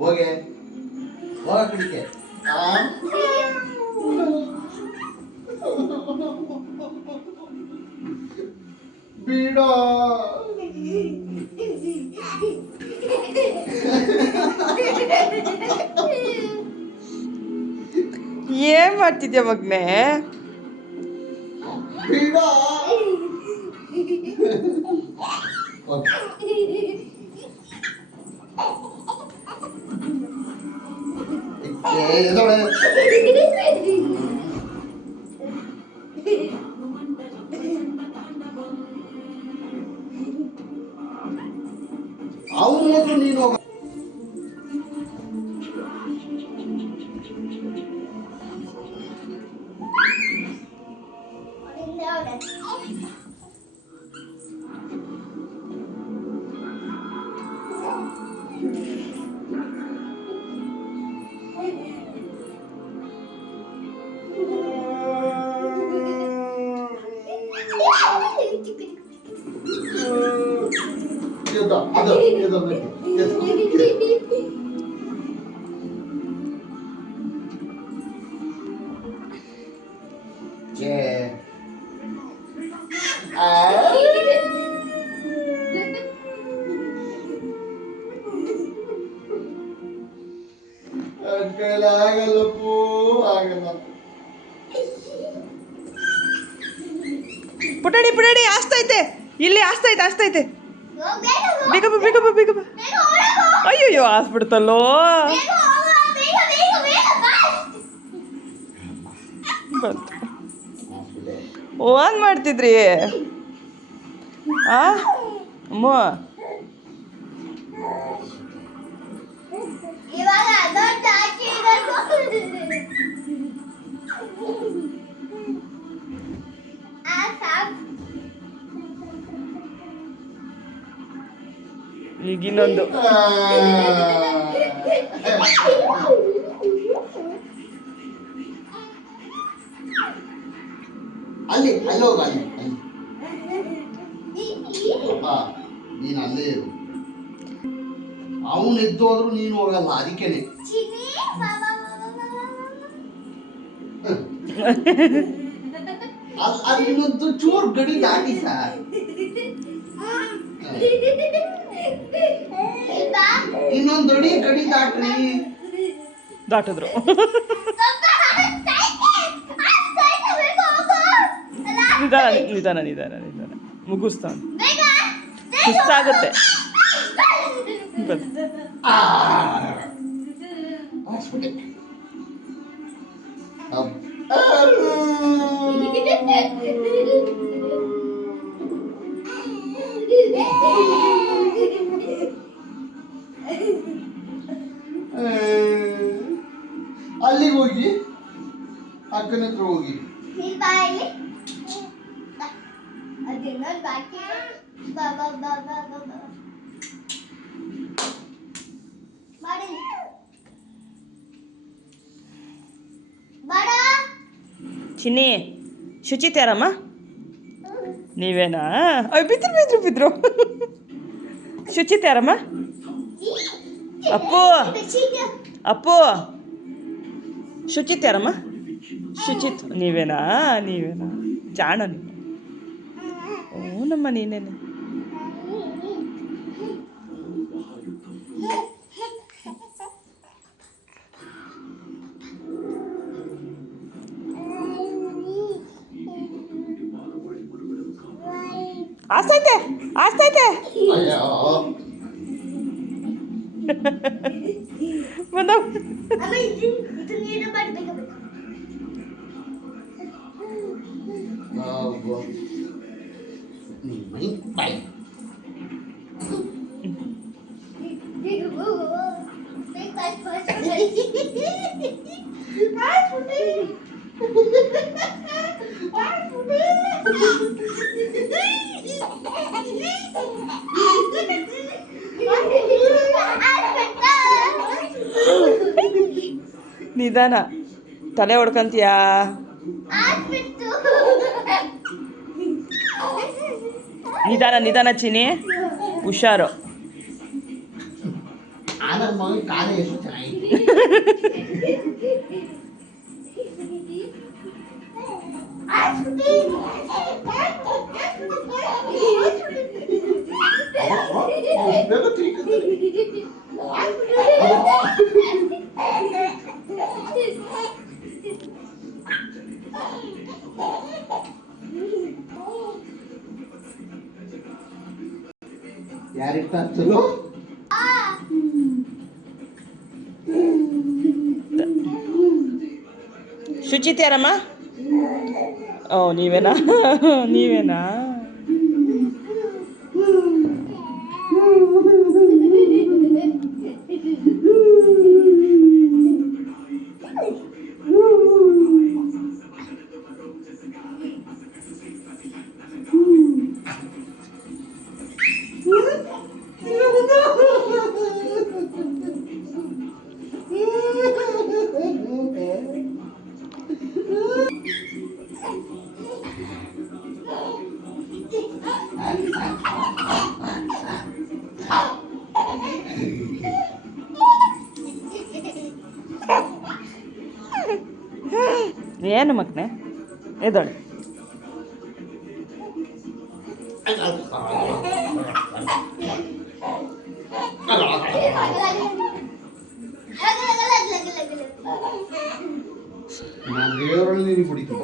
ಹೋಗೆ ಹೋಗ ಕಡಿಕೆ ಬಿಡೋ ಏನ್ ಮಾಡ್ತಿದ್ಯಾ ಮಗ್ನೆ? ಬಿಡೋ ಅವನು ಮಾತ್ರ ನೀನು ಹೋಗ ಆಗಲ್ಲಪ್ಪೂ ಆಗಲ್ಲ. ಪುಟಾಣಿ ಪುಟಾಣಿ ಆಸ್ತೈತೆ, ಇಲ್ಲಿ ಆಸ್ತೈತೆ. ಬೇಗಪ್ಪ ಬೇಗಪ್ಪ ಬೇಗಪ್ಪ. ಅಯ್ಯಯ್ಯೋ ಆಸ್ಬಿಡ್ತಲ್ಲೋ. ಓನ್ ಮಾಡ್ತಿದ್ರಿ ಅಮ್ಮ. ಈಗಿನ್ನೊಂದು ಅಲ್ಲಿ ಹೋಗ ಅಲ್ಲಿ ನೀನು ಅಲ್ಲೇ ಇರು. ಅವನು ಎದ್ದು ಹೋದ್ರು ನೀನು ಹೋಗಲ್ಲ, ಅದಕ್ಕೇನೆ. ಅಲ್ಲಿ ಇನ್ನೊಂದು ಚೂರು ಗಡಿ ದಾಟಿ ಸರ್. ಇನ್ನೊಂದು ಗಡಿ ದಾಟಿದ್ರು. ನಿಧಾನ ಮುಗಿಸ್ತಾನೆ, ಸುಸ್ತಾಗುತ್ತೆ. ಅಲ್ಲಿಗೆ ಹೋಗಿ ಅಕ್ಕನ ಹತ್ರ ಹೋಗಿ ಚಿನ್ನಿ, ಶುಚಿತ್ ಯಾರಮ್ಮ? ನೀವೇನಾ? ಬಿದ್ರು. ಶುಚಿತ್ ಯಾರಮ್ಮ? ಅಪ್ಪು ಶುಚಿತ್ ಯಾರಮ್ಮ? ಶುಚಿತ್ ನೀವೇನಾ? ಜಾಣ ನೀವು. ಓನಮ್ಮ ನೀನೇನೆ. ಆಸ್ತೈತೆ ಬಂದವ್. ನಿಧಾನ, ತಲೆ ಹೊಡ್ಕಂತೀಯಾ? ನಿಧಾನ ಚಿನಿ, ಹುಷಾರು. ಆನಂದ ಮಗನ ಕಾಲ ಎಷ್ಟು ಚೆನ್ನಾಗಿದೆ. ಬೇಗ ತಿರ್ಗ್ತದೆ. ಯಾರಿರ್ತಾರೆ ಚಲೋ? ಶುಚಿತ್ ಯಾರಮ್ಮ? ಓ ನೀವೇನಾ? ನೀವೇನಾ? ಏನು ಮಕ್ಕನೇ ಎದೊಳೆ ನಾನು ದೇವರಲ್ಲಿ ನೀನು ಕುಡಿತೀನಿ.